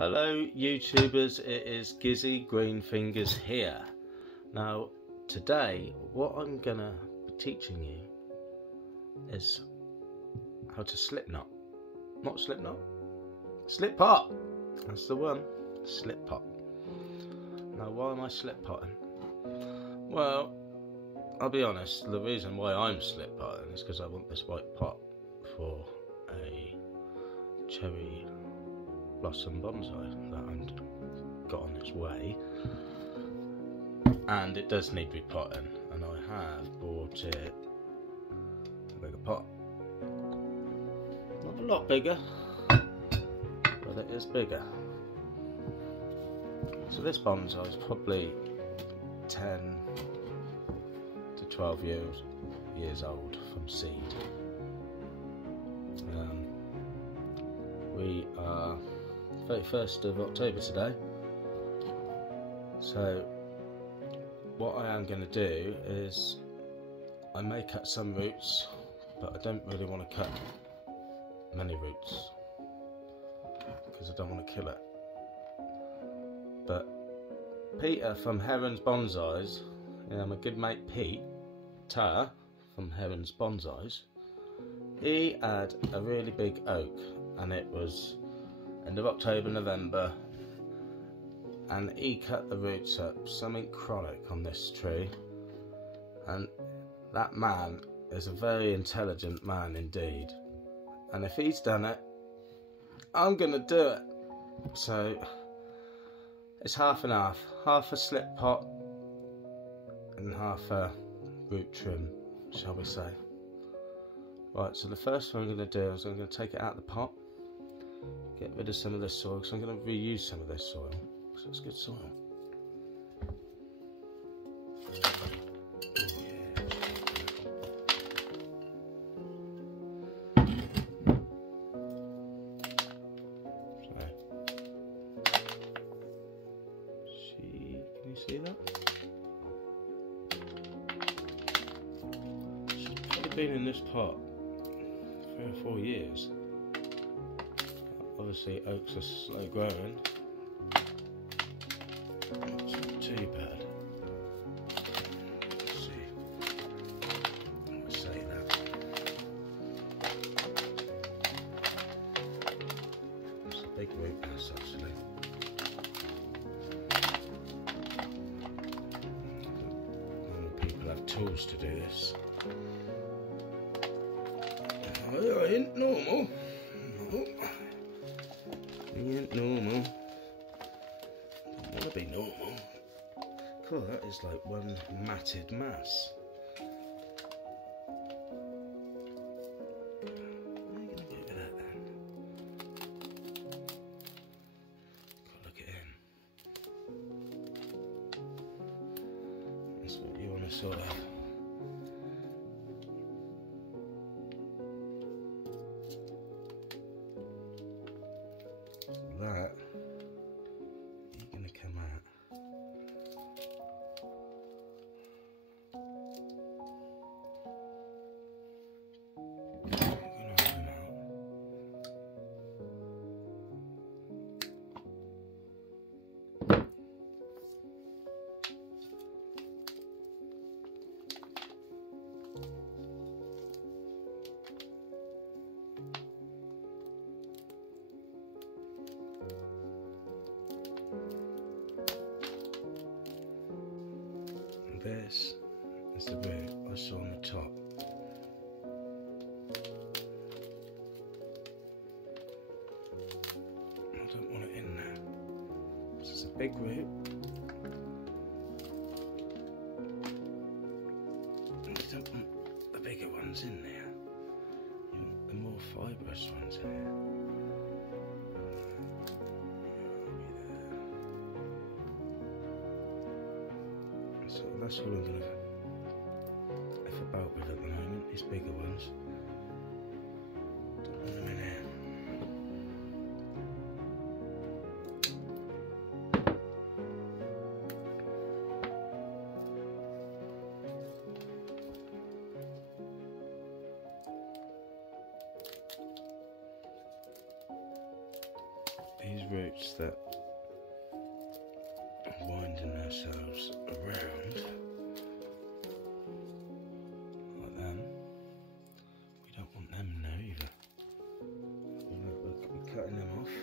Hello YouTubers, it is Gizzy Greenfingers here. Now today what I'm gonna be teaching you is how to slip knot. Not slip knot, slip pot. That's the one, slip pot. Now why am I slip potting? Well, I'll be honest, the reason why I'm slip potting is because I want this white pot for a cherry blossom bonsai that I've got on its way, and it does need repotting, and I have bought it a bigger pot. Not a lot bigger, but it is bigger. So this bonsai is probably 10 to 12 years old from seed. We are 31st of October today, so what I am going to do is I may cut some roots, but I don't really want to cut many roots because I don't want to kill it. But Peter from Heron's Bonsais, my good mate Peter from Heron's Bonsais, he had a really big oak, and it was end of October, November, and he cut the roots up, something chronic on this tree, and that man is a very intelligent man indeed, and if he's done it, I'm gonna do it. So it's half and half a slip pot and half a root trim, shall we say. Right, so the first thing I'm going to do is I'm going to take it out of the pot, get rid of some of this soil, because I'm going to reuse some of this soil, so it's good soil. Can you see that? She's probably been in this pot 3 or 4 years. Obviously oaks are slow growing. It's not too bad. Let's see. Let's say that. It's a big root mass actually. People have tools to do this. I ain't normal. No. Ain't normal. Don't want to be normal. Cool, that is like one matted mass. What are you going to do with that then? Gotta look it in. That's what you want to sort of. That you're going to come out. You're going to come out. This is the root I saw on the top. I don't want it in there. This is a big root. And you don't want the bigger ones in there. You want the more fibrous ones in here. So that's what I'm going to F about with at the moment, these bigger ones. Don't want them in here. these roots that are winding themselves around like them, we don't want them in there either. We'll be cutting them off.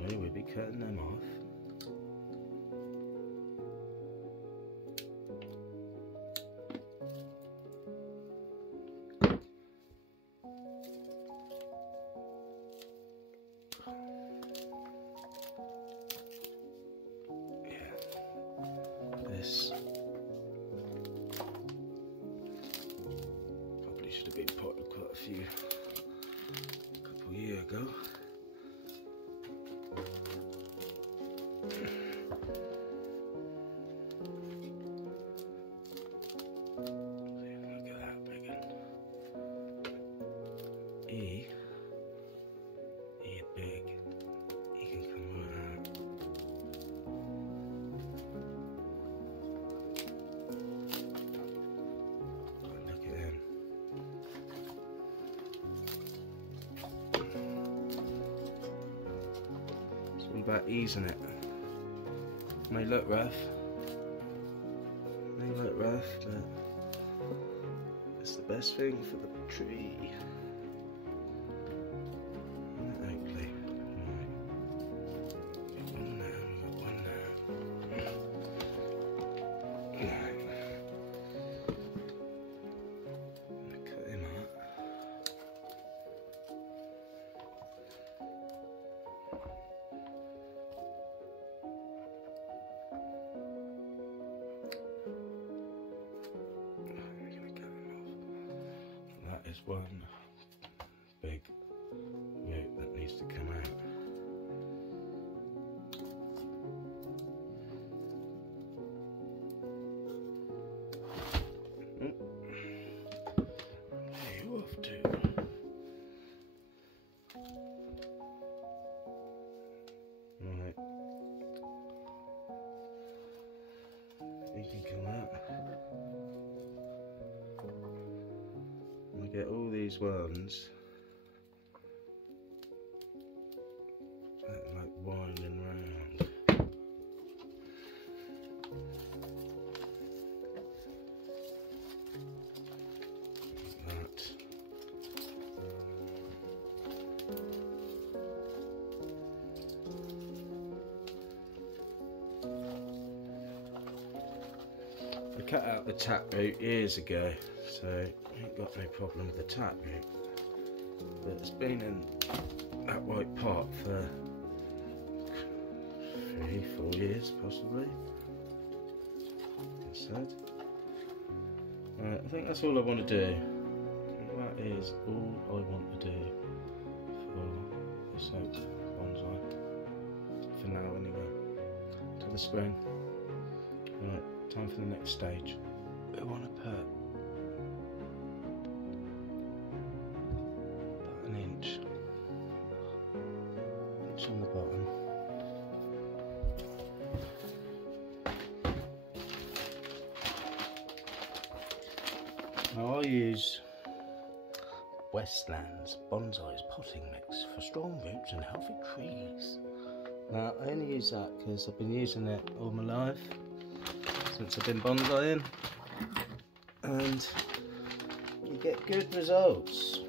We'll be cutting them off. This probably should have been potted quite a couple of years ago. Look at that big one. He big. He can come right out. Look at him. It's all about easing it. May look rough, but it's the best thing for the tree. Hopefully. Got one now. Cut him out. That is one big root that needs to come out. Where are you off to? Right. You can come out. We get all these ones that like winding round. Like that. I cut out the tap root years ago, so I ain't got no problem with the tap root. But it's been in that white pot for 3-4 years possibly. It's sad. I think that's all I want to do. That is all I want to do for the soap bonsai. For now anyway. Till the spring. Right, time for the next stage. We want to put about an inch on the bottom. Now I use Westland's Bonsai's potting mix for strong roots and healthy trees. Now I only use that because I've been using it all my life, since I've been bonsaiing, and you get good results.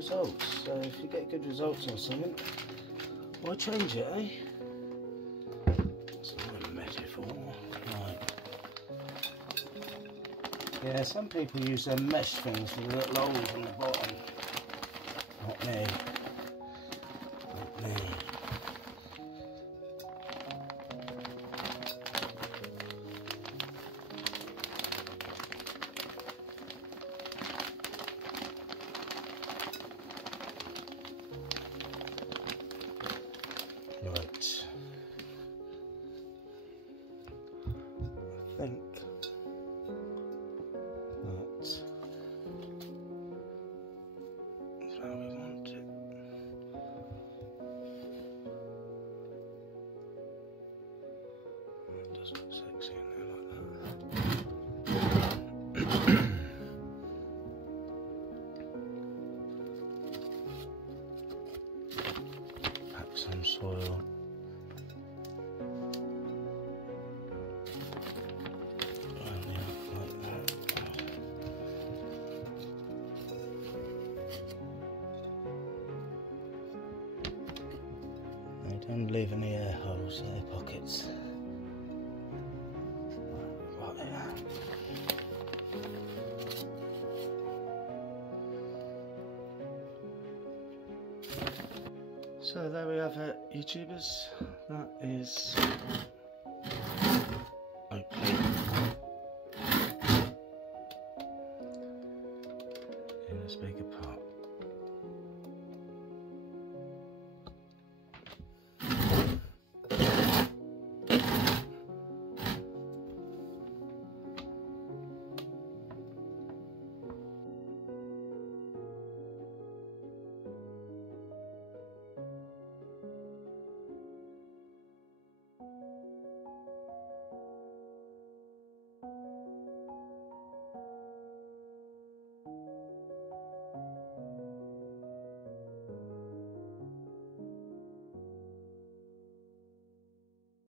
So if you get good results on something, why change it, eh? That's what a metaphor. Right. Yeah, some people use them mesh things with the little holes on the bottom. Not me. Not me. Right. I think that's how we want it. soil. And yeah, like that. I don't leave any air holes, air pockets. Right, yeah. So there we have it, YouTubers. That is